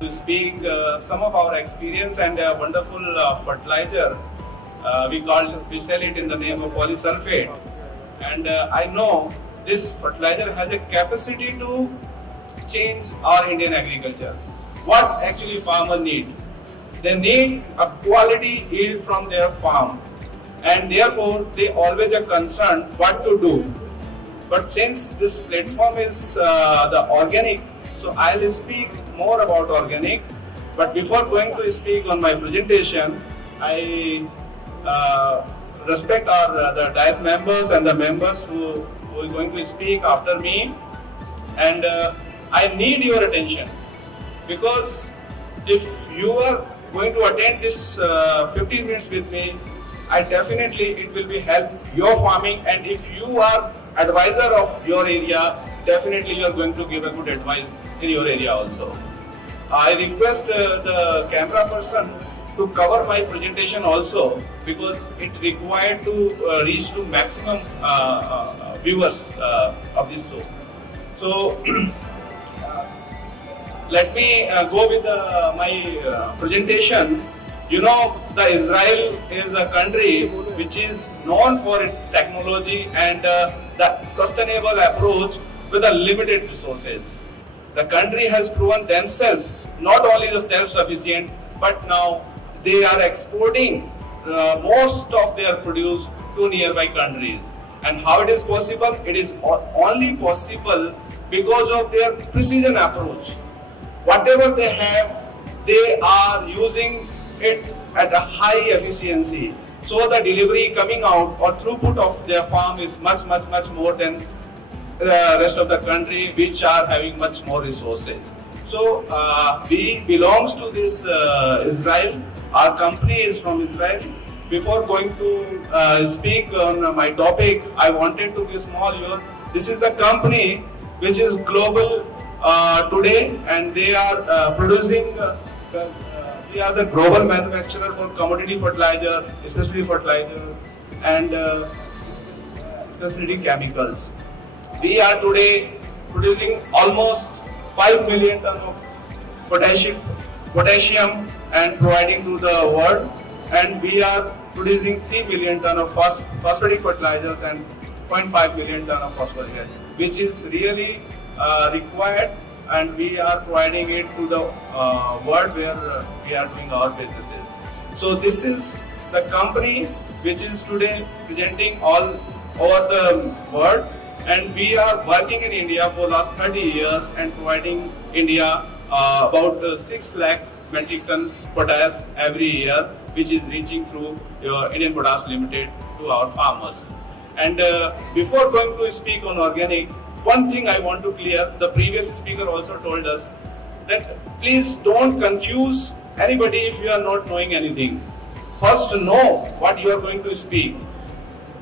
To speak some of our experience and a wonderful fertilizer. We sell it in the name of polysulfate, and I know this fertilizer has a capacity to change our Indian agriculture. What actually farmers need? They need a quality yield from their farm, and therefore they always are concerned what to do. But since this platform is the organic, so I'll speak more about organic. But before going to speak on my presentation, I respect our the DICE members and the members who are going to speak after me. And I need your attention, because if you are going to attend this 15 minutes with me, I definitely it will be help your farming. And if you are advisor of your area, definitely you are going to give a good advice in your area also. I request the camera person to cover my presentation also, because it required to reach to maximum viewers of this show. So let me go with my presentation. You know, the Israel is a country which is known for its technology and the sustainable approach with the limited resources. The country has proven themselves not only the self-sufficient, but now they are exporting most of their produce to nearby countries. And how it is possible? It is only possible because of their precision approach. Whatever they have, they are using it at a high efficiency. So the delivery coming out or throughput of their farm is much more than the rest of the country, which are having much more resources. So we belongs to this Israel. Our company is from Israel. Before going to speak on my topic, I wanted to give small your. This is the company which is global today, and they are producing. We are the global manufacturer for commodity fertilizer, especially fertilizers and specialty chemicals. We are today producing almost 5 million ton of potassium and providing to the world, and we are producing 3 million ton of phosphatic fertilizers and 0.5 million ton of phosphorus, which is really required, and we are providing it to the world where we are doing our businesses. So this is the company which is today presenting all over the world, and we are working in India for last 30 years and providing India about 6 lakh metric ton potash every year, which is reaching through Indian Potash Limited to our farmers. And before going to speak on organic, one thing I want to clear, the previous speaker also told us that please don't confuse anybody if you are not knowing anything. First know what you are going to speak.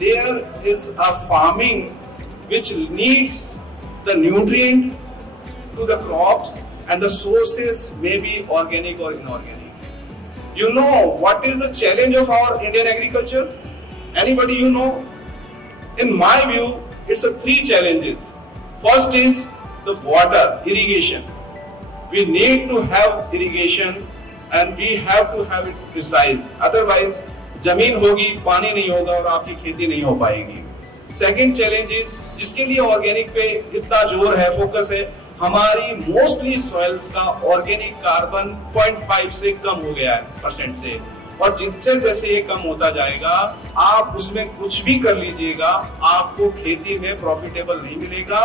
There is a farming which needs the nutrient to the crops, and the sources may be organic or inorganic. You know what is the challenge of our Indian agriculture? Anybody you know? In my view, it's a 3 challenges. First is the water, irrigation. We need to have irrigation, and we have to have it precise. Otherwise, जमीन होगी, पानी नहीं होगा और आपकी खेती नहीं हो पाएगी. Second challenge is, जिसके लिए ऑर्गेनिक पे इतना जोर है, फोकस है, हमारी मोस्टली सॉइल्स का ऑर्गेनिक कार्बन 0.5 से कम हो गया है परसेंट से, और जितने जैसे ये कम होता जाएगा, आप उसमें कुछ भी कर लीजिएगा, आपको खेती में प्रॉफिटेबल नहीं मिलेगा.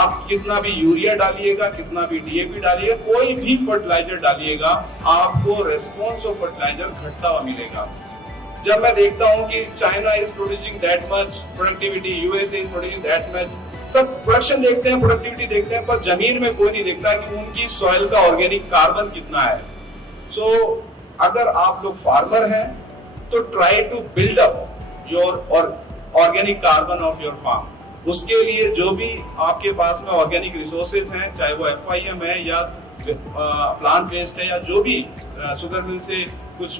आप कितना भी यूरिया डालिएगा, कितना भी डीएपी डालिएगा, कोई भी फर्टिलाइजर डालिएगा, आपको रेस्पॉन्स ऑफ फर्टिलाइजर घटता हुआ मिलेगा. जब मैं देखता हूँ कि China is producing that much productivity, USA is producing that much, सब प्रोडक्शन देखते हैं, प्रोडक्टिविटी देखते हैं, पर जमीन में कोई नहीं देखता कि उनकी सॉइल का ऑर्गेनिक कार्बन कितना है. सो अगर आप लोग फार्मर हैं तो try to build up your organic carbon of your farm. उसके लिए जो भी आपके पास में ऑर्गेनिक रिसोर्सेज हैं, चाहे वो FIM है या प्लांट वेस्ट है या जो भी शुगर मिल से कुछ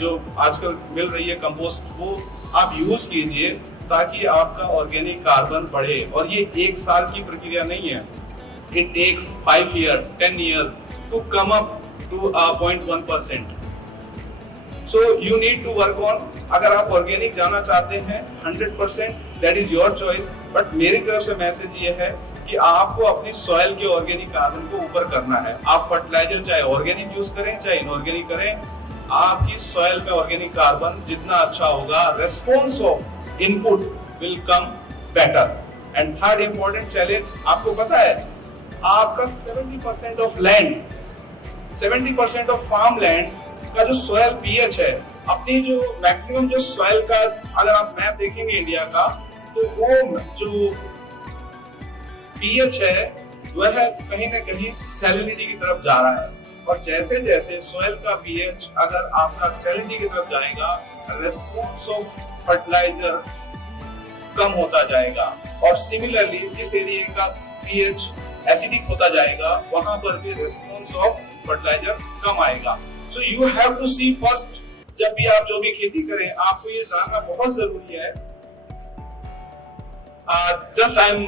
जो आजकल मिल रही है कंपोस्ट, वो आप यूज कीजिए ताकि आपका ऑर्गेनिक कार्बन बढ़े. और ये 1 साल की प्रक्रिया नहीं है, it takes 5 years 10 years to come up to 0.1%. So you need to work on, अगर आप ऑर्गेनिक जाना चाहते हैं 100%, that is your choice. But मेरी तरफ से मैसेज ये है कि आपको अपनी सॉइल के ऑर्गेनिक कार्बन को ऊपर करना है। आप फर्टिलाइजर चाहे ऑर्गेनिक यूज करें चाहे इनऑर्गेनिक करें, आपकी सॉइल में ऑर्गेनिक कार्बन जितना अच्छा होगा, response of input will come better. And third important challenge, आपको पता है आपका 70% of land, 70% of farm land का जो सॉइल पीएच है, अपनी जो मैक्सिमम जो सॉइल का अगर आप मैप देखेंगे इंडिया का, तो वो जो पीएच है वह कहीं ना कहीं सैलिनिटी की तरफ जा रहा है। और जैसे जैसे सॉइल का पीएच अगर आपका सैलिनिटी की तरफ जाएगा, रेस्पॉन्स ऑफ फर्टिलाइजर कम होता जाएगा। और सिमिलरली जिस एरिया का पीएच एसिडिक होता जाएगा, वहां पर भी रेस्पॉन्स ऑफ फर्टिलाइजर कम आएगा। So you have to see first, जब भी आप जो भी खेती करें, आपको ये जानना बहुत जरूरी है। Just I'm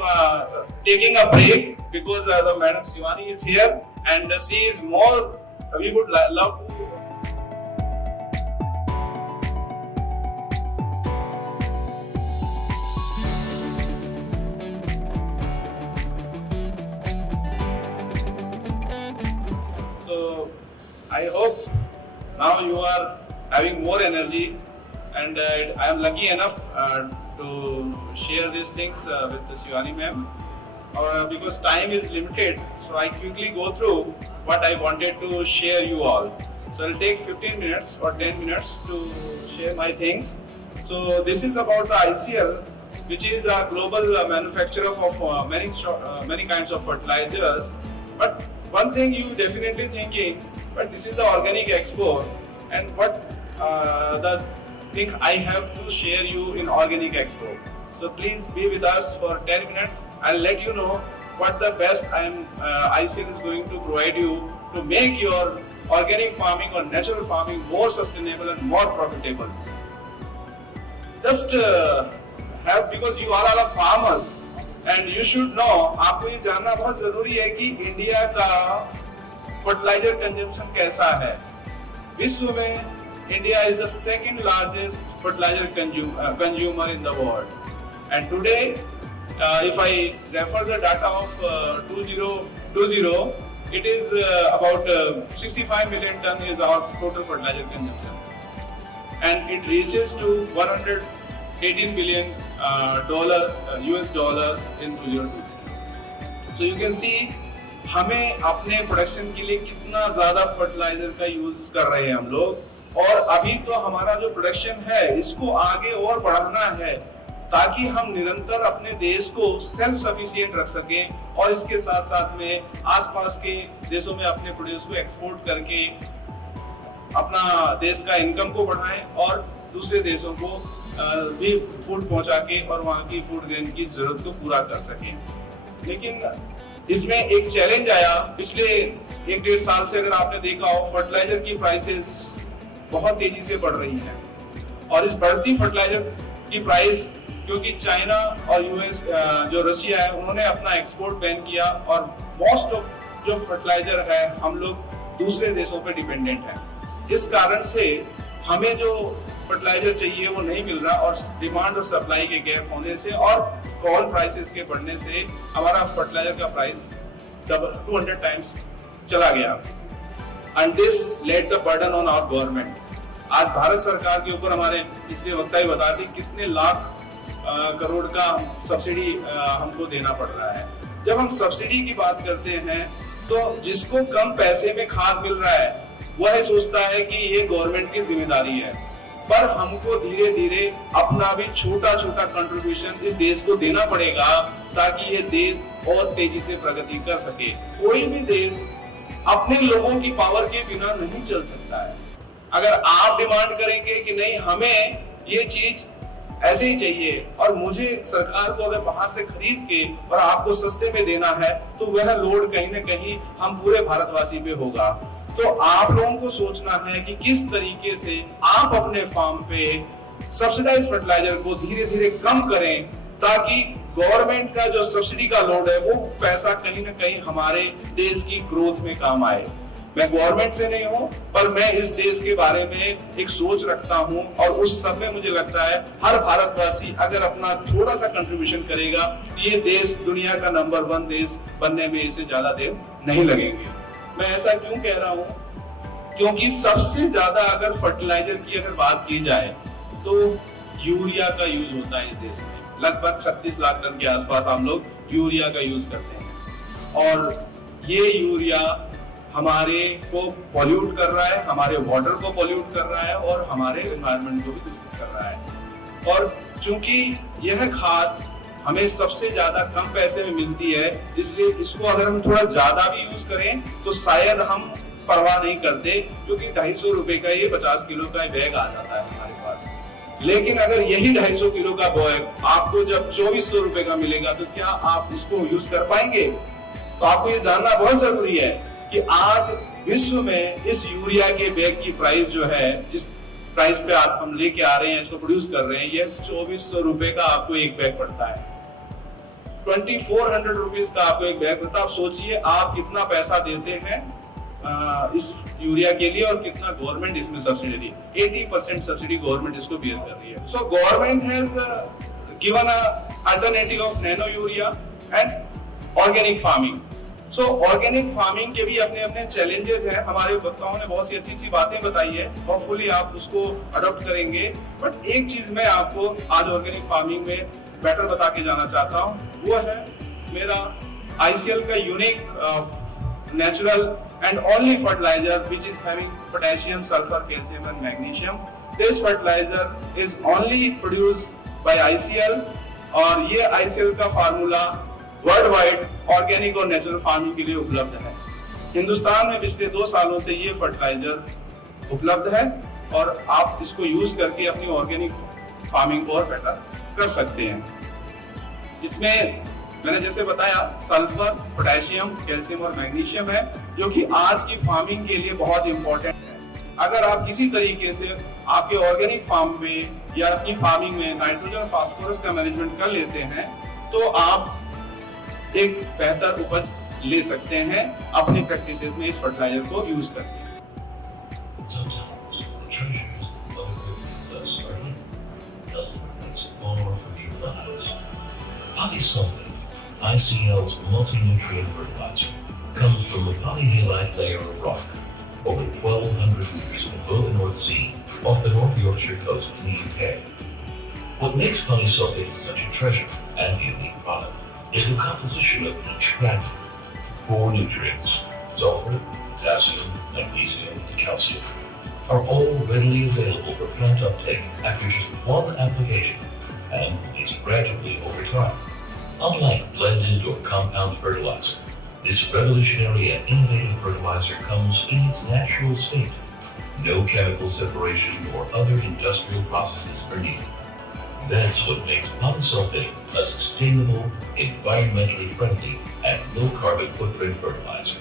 taking a break because the Madam Shivani is here and she is more. We would love to. So I hope now you are having more energy, and I am lucky enough to share these things with the Shivani ma'am. Because time is limited, so I quickly go through what I wanted to share you all. So I'll take 15 minutes or 10 minutes to share my things. So this is about the ICL, which is a global manufacturer of many kinds of fertilizers. But one thing you definitely thinking, but this is the Organic Expo, and what the thing I have to share you in Organic Expo. So please be with us for 10 minutes. I'll let you know what the best ICL is going to provide you to make your organic farming or natural farming more sustainable and more profitable. Just because you are all farmers and you should know, आपको ये जानना बहुत जरूरी है कि India का fertiliser consumption कैसा है। विश्व में India is the second largest fertilizer consumer in the world. And today, if I refer the data of 2020, it is about 65 million ton is our total fertilizer consumption. And it reaches to 118 billion US dollars in 2020. So you can see हमें अपने production के लिए कितना ज्यादा fertiliser का use कर रहे हैं हम लोग। और अभी तो हमारा जो प्रोडक्शन है इसको आगे और बढ़ाना है, ताकि हम निरंतर अपने देश को सेल्फ सफिशिएंट रख सकें और इसके साथ साथ में आसपास के देशों में अपने प्रोड्यूस को एक्सपोर्ट करके अपना देश का इनकम को बढ़ाएं और दूसरे देशों को भी फूड पहुंचा के और वहां की फूड ग्रेन की जरूरत को पूरा कर सकें। लेकिन इसमें एक चैलेंज आया पिछले 1-1.5 साल से। अगर आपने देखा हो, फर्टिलाइजर की प्राइसेस बहुत तेजी से बढ़ रही है, और इस बढ़ती फर्टिलाइजर की प्राइस, क्योंकि चाइना और यूएस जो रशिया है उन्होंने अपना एक्सपोर्ट बैन किया, और मोस्ट ऑफ जो फर्टिलाइजर है हम लोग दूसरे देशों पे डिपेंडेंट हैं। इस कारण से हमें जो फर्टिलाइजर चाहिए वो नहीं मिल रहा, और डिमांड और सप्लाई के गैप होने से और कॉल प्राइसेस के बढ़ने से हमारा फर्टिलाइजर का प्राइस 200 टाइम्स चला गया। And this laid the burden on our government. आज भारत सरकार के ऊपर हमारे पिछले वक्ता ही बता दी कितने लाख करोड़ का सब्सिडी हमको देना पड़ रहा है। जब हम सब्सिडी की बात करते हैं तो जिसको कम पैसे में खाद मिल रहा है वह सोचता है कि ये गवर्नमेंट की जिम्मेदारी है, पर हमको धीरे धीरे अपना भी छोटा छोटा कंट्रीब्यूशन इस देश को देना पड़ेगा, ताकि ये देश और तेजी से प्रगति कर सके। कोई भी देश अपने लोगों की पावर के बिना नहीं चल सकता है। अगर आप डिमांड करेंगे कि नहीं हमें ये चीज ऐसे ही चाहिए और मुझे सरकार को अगर बाहर से खरीद के और आपको सस्ते में देना है, तो वह लोड कहीं ना कहीं हम पूरे भारतवासी पे होगा। तो आप लोगों को सोचना है कि किस तरीके से आप अपने फार्म पे सब्सिडाइज फर्टिलाइजर को धीरे धीरे कम करें, ताकि गवर्नमेंट का जो सब्सिडी का लोड है वो पैसा कहीं ना कहीं हमारे देश की ग्रोथ में काम आए। मैं गवर्नमेंट से नहीं हूं, पर मैं इस देश के बारे में एक सोच रखता हूं और उस सब में मुझे लगता है हर भारतवासी अगर अपना थोड़ा सा कंट्रीब्यूशन करेगा, ये देश दुनिया का नंबर 1 देश बनने में इसे ज्यादा देर नहीं लगेंगे। मैं ऐसा क्यों कह रहा हूं? क्योंकि सबसे ज्यादा अगर फर्टिलाइजर की अगर बात की जाए तो यूरिया का यूज होता है इस देश में। लगभग 36 लाख टन के आसपास हम लोग यूरिया का यूज करते हैं और ये यूरिया हमारे को पॉल्यूट कर रहा है, हमारे वाटर को पॉल्यूट कर रहा है और हमारे एनवायरनमेंट को भी दूषित कर रहा है। और चूंकि यह खाद हमें सबसे ज्यादा कम पैसे में मिलती है, इसलिए इसको अगर हम थोड़ा ज्यादा भी यूज करें तो शायद हम परवाह नहीं करते, क्योंकि 250 रुपए का ये 50 किलो का बैग आ जाता है हमारे पास। लेकिन अगर यही 250 किलो का बैग आपको जब 2400 रुपए का मिलेगा तो क्या आप इसको यूज कर पाएंगे? तो आपको ये जानना बहुत जरूरी है कि आज विश्व में इस यूरिया के बैग की प्राइस जो है, जिस प्राइस पे आप हम लेके आ रहे हैं, इसको प्रोड्यूस कर रहे हैं, ये 2400 रुपए का आपको एक बैग पड़ता है। 2400 रुपीज का आपको एक बैग पड़ता है। आप सोचिए आप कितना पैसा देते हैं इस यूरिया के लिए और कितना गवर्नमेंट इसमें सब्सिडी, 80% सब्सिडी गवर्नमेंट इसको बियर कर रही है। So government has given a alternative of nano urea and organic farming. So organic farming के भी अपने अपने चैलेंजेस हैं। हमारे वक्ताओं ने बहुत सी अच्छी अच्छी बातें बताई है, होपफुली आप उसको अडॉप्ट करेंगे। बट एक चीज मैं आपको आज ऑर्गेनिक फार्मिंग में बेटर बता के जाना चाहता हूँ, वो है मेरा ICL का unique natural and only fertilizer which is having potassium, sulfur, calcium and magnesium. This fertilizer is only produced by ICL और ये ICL का फार्मूला वर्ल्ड वाइड ऑर्गेनिक और नेचुरल फार्मिंग के लिए उपलब्ध है। हिंदुस्तान में पिछले 2 सालों से ये फर्टिलाइजर उपलब्ध है और आप इसको यूज करके अपनी ऑर्गेनिक फार्मिंग को और बेटर कर सकते हैं। इसमें मैंने जैसे बताया सल्फर, पोटेशियम, कैल्शियम और मैग्नीशियम है, जो कि आज की फार्मिंग के लिए बहुत इंपॉर्टेंट है। अगर आप किसी तरीके से आपके ऑर्गेनिक फार्म में या अपनी फार्मिंग में नाइट्रोजन और फास्फोरस का मैनेजमेंट कर लेते हैं तो आप एक बेहतर उपज ले सकते हैं अपनी प्रैक्टिसेस में इस फर्टिलाइजर को यूज करके। ICL's multi-nutrient fertilizer comes from a polyhalite layer of rock over 1,200 meters below the North Sea off the North Yorkshire coast in the UK. What makes polysulfate such a treasure and unique product is the composition of each granule. 4 nutrients, sulfur, potassium, magnesium, and calcium, are all readily available for plant uptake after just one application and released gradually over time. Unlike blended or compound fertilizer, this revolutionary and innovative fertilizer comes in its natural state. No chemical separation or other industrial processes are needed. That's what makes polysulfate a sustainable, environmentally friendly, and low-carbon footprint fertilizer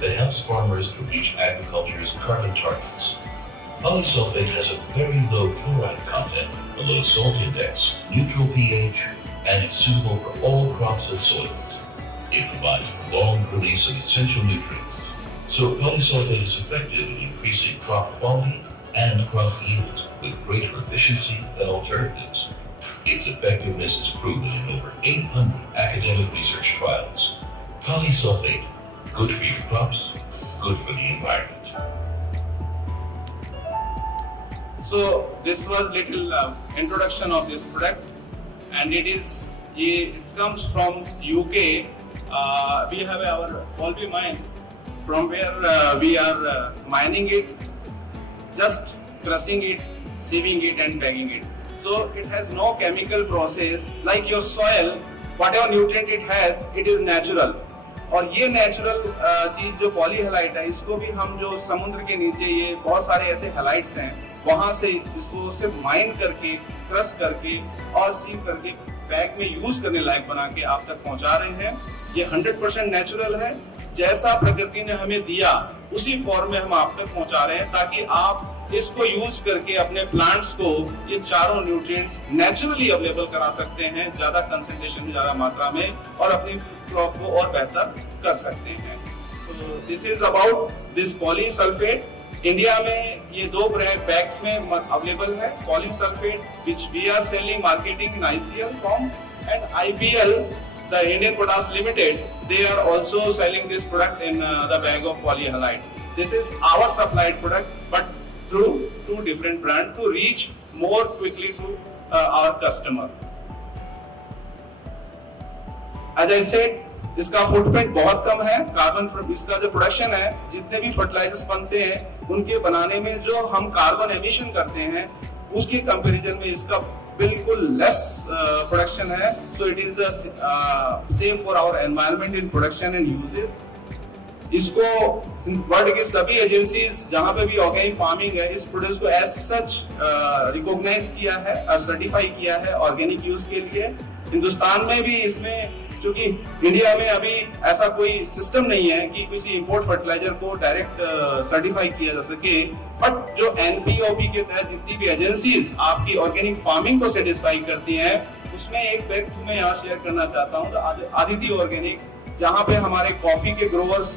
that helps farmers to reach agriculture's carbon targets. Polysulfate has a very low chloride content, a low salt index, neutral pH, and is suitable for all crops and soils. It provides prolonged release of essential nutrients, so polysulfate is effective in increasing crop quality and crop yields with greater efficiency than alternatives. Its effectiveness is proven in over 800 academic research trials. Polysulfate, good for your crops, good for the environment. So this was little introduction of this product. And it comes from UK. We have our Polby mine from where we are mining it, just crushing it, sieving it and bagging it. So it has no chemical process like your soil. Whatever nutrient it has, it is natural. और ये natural चीज जो पॉलीहेलाइट है, इसको भी हम जो समुद्र के नीचे ये बहुत सारे ऐसे हेलाइट्स हैं, वहां से इसको सिर्फ माइन करके, क्रश करके और सीव करके बैग में यूज करने लायक बना के आप तक पहुंचा रहे हैं। ये 100% नेचुरल है। जैसा प्रकृति ने हमें दिया उसी फॉर्म में हम आप तक पहुंचा रहे हैं, ताकि आप इसको यूज करके अपने प्लांट्स को ये चारों न्यूट्रिएंट्स नेचुरली अवेलेबल करा सकते हैं, ज्यादा कंसंट्रेशन में, ज्यादा मात्रा में, और अपनी क्रॉप को और बेहतर कर सकते हैं। तो So this is about this polysulphate. India में ये दो बैग्स में अवेलेबल है, polysulphate which we are selling marketing in ICL form, and IPL, the Indian Potash Limited, they are also selling this product in the bag of polyhalite. This is our supplied product, but through two different brands to reach more quickly to our customer. As I said, इसका footprint बहुत कम है, carbon इसका जो production है, जितने भी fertilisers बनते हैं उनके बनाने में जो हम कार्बन एमिशन करते हैं उसके कंपैरिजन में इसका बिल्कुल लेस प्रोडक्शन है. So it is the safe for our environment in production and uses. इसको वर्ल्ड की सभी एजेंसीज जहां पे भी ऑर्गेनिक फार्मिंग है इस प्रोडक्ट को एज सच रिकॉग्नाइज किया है और सर्टिफाई किया है ऑर्गेनिक यूज के लिए. हिंदुस्तान में भी इसमें, क्योंकि इंडिया में अभी ऐसा कोई सिस्टम नहीं है कि किसी इंपोर्ट फर्टिलाइजर को डायरेक्ट सर्टिफाई किया जा सके, बट जो एनपीओपी के तहत जितनी भी एजेंसीज आपकी ऑर्गेनिक फार्मिंग को सेटिस्फाई करती हैं, उसमें एक फैक्ट मैं यहाँ शेयर करना चाहता हूँ. आदिति ऑर्गेनिक्स, जहाँ पे हमारे कॉफी के ग्रोवर्स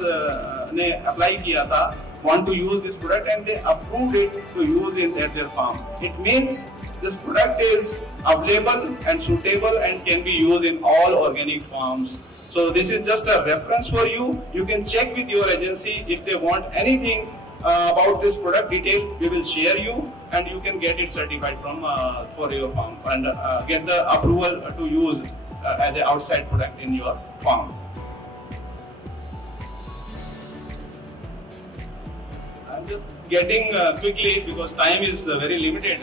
ने अप्लाई किया था, want to use this product and they approved it to use it at their farm. It means this product is available and suitable and can be used in all organic farms. So this is just a reference for you. You can check with your agency if they want anything about this product detail. We will share you and you can get it certified from for your farm and get the approval to use as an outside product in your farm. I'm just getting quickly because time is very limited.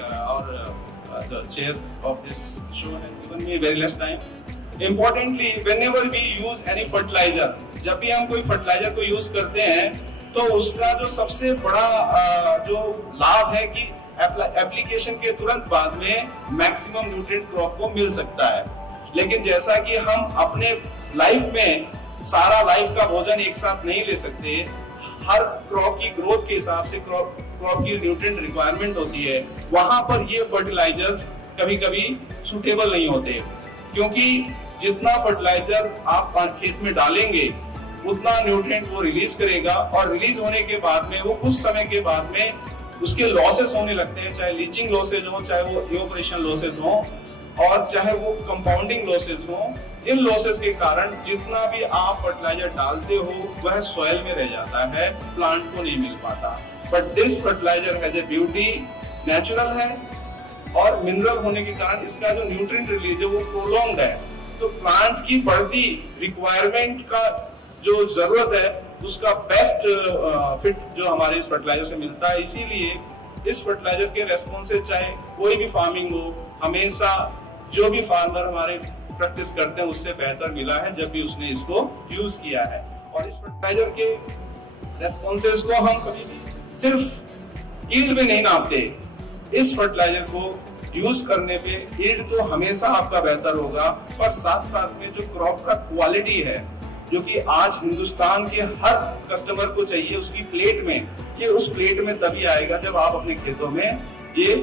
The chair of this show has given me very less time. Importantly, whenever we use any fertilizer, जब भी हम कोई fertiliser को use करते हैं तो उसका जो सबसे बड़ा जो लाभ है कि एप्लीकेशन के तुरंत बाद में मैक्सिमम न्यूट्रिएंट क्रॉप को मिल सकता है. लेकिन जैसा कि हम अपने लाइफ में सारा लाइफ का भोजन एक साथ नहीं ले सकते, हर क्रॉप की ग्रोथ के हिसाब से क्रॉप की न्यूट्रिएंट रिक्वायरमेंट होती है, वहां पर ये फर्टिलाइजर कभी कभी सुटेबल नहीं होते, क्योंकि जितना फर्टिलाइजर आप खेत में डालेंगे उतना न्यूट्रिएंट वो रिलीज करेगा और रिलीज होने के बाद में वो कुछ समय के बाद में उसके लॉसेस होने लगते हैं, चाहे लीचिंग लॉसेज हो, चाहे वो इवेपोरेशन लॉसेज हो और चाहे वो कंपाउंडिंग लॉसेज हो. इन लॉसेस के कारण जितना भी आप फर्टिलाइजर डालते हो वह सॉइल में रह जाता है, प्लांट को नहीं मिल पाता. But this fertilizer has a beauty, natural है और मिनरल होने के कारण इसका जो न्यूट्रिएंट रिलीज है वो प्रोलॉन्ग्ड है. तो प्लांट की बढ़ती रिक्वायरमेंट का जो जरूरत है उसका बेस्ट फिट जो हमारे इस फर्टिलाइजर से मिलता है. इसीलिए इस फर्टिलाइजर के रेस्पॉन्स से चाहे कोई भी फार्मिंग हो, हमेशा जो भी फार्मर हमारे प्रैक्टिस करते हैं उससे बेहतर मिला है जब भी उसने इसको यूज किया है. और इस फर्टिलाइजर के रेस्पॉन्सेस को हम कभी भी सिर्फ यील्ड में नहीं नापते. इस फर्टिलाइजर को यूज करने पे यील्ड तो हमेशा आपका बेहतर होगा, पर साथ साथ में जो क्रॉप का क्वालिटी है जो कि आज हिंदुस्तान के हर कस्टमर को चाहिए उसकी प्लेट में, ये उस प्लेट में तभी आएगा जब आप अपने खेतों में ये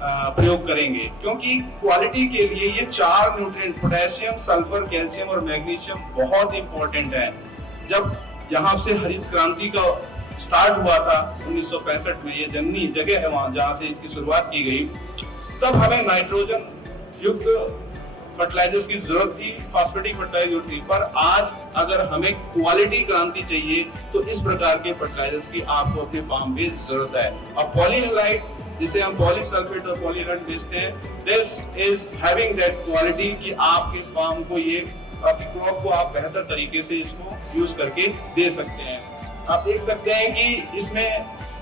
प्रयोग करेंगे. क्योंकि क्वालिटी के लिए ये 4 न्यूट्रिएंट पोटेशियम, सल्फर, कैल्शियम और मैग्नीशियम बहुत इंपॉर्टेंट है. जब यहाँ से हरित क्रांति का स्टार्ट हुआ था 1965 में, ये जननी जगह है वहां जहां से इसकी शुरुआत की गई, तब हमें नाइट्रोजन युक्त फर्टिलाइजर्स की जरूरत थी, फास्फेटिक फर्टिलाइजर जरूरत थी. पर आज अगर हमें क्वालिटी क्रांति चाहिए तो इस प्रकार के फर्टिलाइजर्स की आपको अपने फार्म पे जरूरत है. और पॉलीहैलाइड, जिसे हम पॉलीसल्फेट और पॉलीहैलाइड बेचते हैं, this is having that quality कि आपके फार्म को ये आपकी क्रॉप को आप बेहतर तरीके से इसको यूज करके दे सकते हैं. आप देख सकते हैं कि इसमें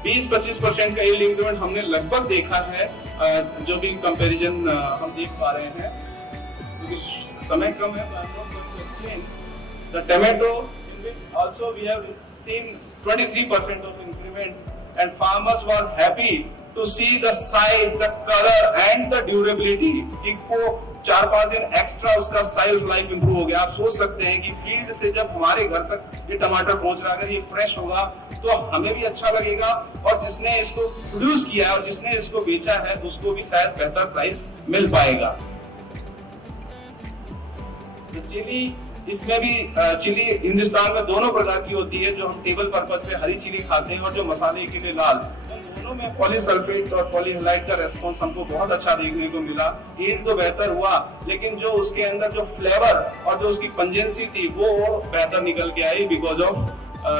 20-25% का यील्ड इंक्रीमेंट हमने लगभग देखा है, जो भी कंपैरिजन हम देख पा रहे हैं. क्योंकि समय कम है, the tomato in which also we have seen 23% of increment and farmers were happy to see the size, the color and the durability. कि 4-5 दिन एक्स्ट्रा उसका सेल्फ लाइफ इंप्रूव हो गया. आप सोच सकते हैं कि फील्ड से जब हमारे घर तक ये टमाटर पहुंच रहा है, अगर ये फ्रेश होगा तो हमें भी अच्छा लगेगा और जिसने इसको प्रोड्यूस किया है और जिसने इसको बेचा है उसको भी शायद बेहतर प्राइस मिल पाएगा. The chili इसमें भी चिली हिंदुस्तान में दोनों प्रकार की होती है, जो हम टेबल पर्पज पे हरी चिली खाते हैं और जो मसाले के लिए लाल, दोनों में पॉलीसल्फेट और पॉलीहैलाइड का रेस्पॉन्स हमको बहुत अच्छा देखने को मिला। ईल्ड तो बेहतर हुआ, लेकिन जो उसके अंदर जो फ्लेवर और जो उसकी पंजेंसी थी वो और बेहतर निकल के आई because of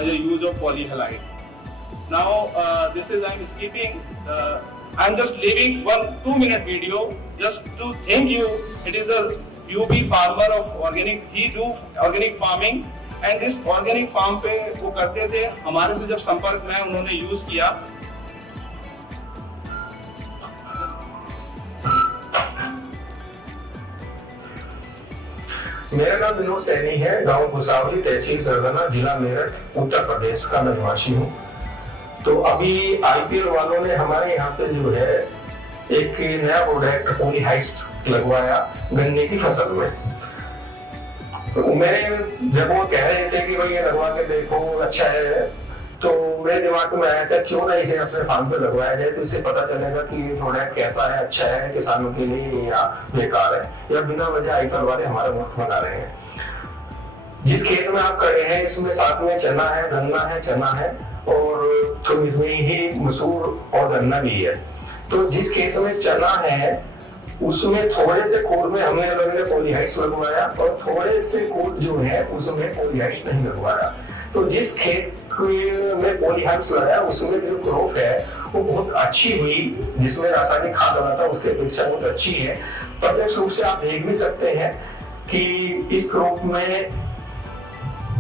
use of polyhalite. Now this is I am skipping, I am just leaving 1-2 minute video just to thank you. It is the UB farmer of organic, he do organic farming and इस organic farm पे वो करते थे, हमारे से जब संपर्क में उन्होंने यूज किया। मेरा नाम विनोद सैनी है, गांव भुसावली, तहसील सरगना, जिला मेरठ, उत्तर प्रदेश का मैं निवासी हूँ। तो अभी IPL वालों ने हमारे यहाँ पे जो है एक नया प्रोडक्ट पॉलीहाइट्स लगवाया गन्ने की फसल में। तो मैंने जब वो कह रहे थे कि भाई ये लगवा के देखो अच्छा है, तो मेरे दिमाग में आया था क्यों ना इसे अपने फार्म पे लगवाया जाए, तो इससे पता चलेगा कि ये प्रोडक्ट कैसा है, अच्छा है किसानों के लिए या बेकार है, या बिना वजह IPL वाले हमारा मुफ्त बना रहे हैं। जिस खेत में आप खड़े हैं इसमें साथ में चना है, गन्ना है, चना है और तो इसमें ही मसूर और गन्ना भी है। तो जिस खेत में चना है उसमें थोड़े से कोड में हमने पॉलीहाइट्स लगवाया और थोड़े से कोड जो है उसमें पॉलीहाइट्स नहीं लगवाया। तो जिस खेत में पॉलीहाइट्स लगाया उसमें जो क्रॉप है वो बहुत अच्छी हुई, जिसमें रासायनिक खाद लगा था उसकी अपेक्षा बहुत अच्छी है। प्रत्यक्ष रूप से आप देख भी सकते हैं कि इस क्रॉप में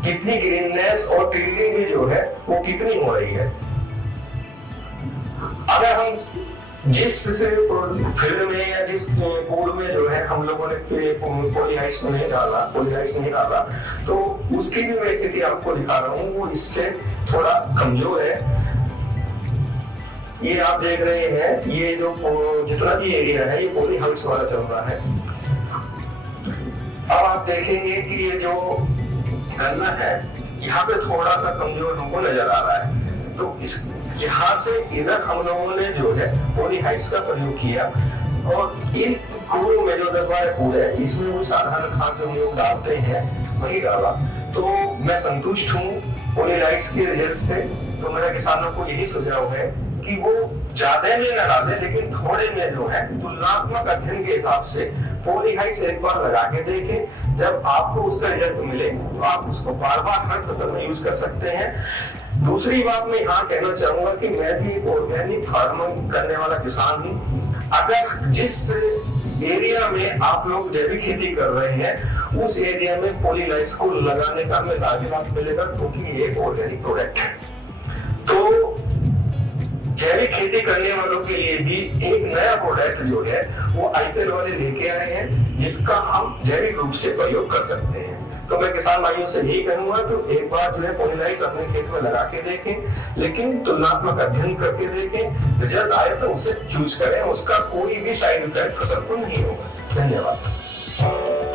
कितनी ग्रीननेस और टिल्डिंग जो है वो कितनी हो रही है। अगर हम जिस फील्ड में या जिस कोड में जो है हम लोगों ने पॉलीहाइट्स नहीं डाला, तो उसकी भी मैं स्थिति आपको दिखा रहा हूँ, वो इससे थोड़ा कमजोर है। ये आप देख रहे हैं, ये जो जितना भी एरिया है ये पॉलीहाइट्स वाला चल रहा है। अब आप देखेंगे कि ये जो गन्ना है यहाँ पे थोड़ा सा कमजोर हमको नजर आ रहा है। तो इस यहाँ से इधर हम लोगों ने जो है पॉलीहाइट्स का प्रयोग किया और इन कूड़ों में जो दरबार कूड़ है इसमें वो साधारण खाद जो हम लोग डालते हैं वही डाला। तो मैं संतुष्ट हूँ पॉलीहाइट्स के रिजल्ट से। तो मेरा किसानों को यही सुझाव है कि वो ज्यादा में न डाले, लेकिन थोड़े में जो है तुलनात्मक अध्ययन के हिसाब से पॉलीहाइट्स एक बार लगा के देखें। जब आपको उसका रिजल्ट मिले तो आप उसको बार बार हर फसल में यूज कर सकते हैं। दूसरी बात मैं यहाँ कहना चाहूंगा कि मैं भी एक ऑर्गेनिक फार्मिंग करने वाला किसान हूँ। अगर जिस एरिया में आप लोग जैविक खेती कर रहे हैं उस एरिया में पॉलीहाइट्स को लगाने का हमें लाभ मिलेगा, क्योंकि ये एक ऑर्गेनिक प्रोडक्ट है। तो जैविक खेती करने वालों के लिए भी एक नया प्रोडक्ट जो है वो IPL वाले लेके आए हैं, जिसका हम जैविक रूप से प्रयोग कर सकते हैं। तो मैं किसान भाइयों से यही कहूंगा कि एक बार जो है पॉलीहाइट्स अपने खेत में लगा के देखें, लेकिन तुलनात्मक अध्ययन करके देखें। रिजल्ट आए तो उसे यूज करें, उसका कोई भी साइड इफेक्ट फसल को नहीं होगा। धन्यवाद।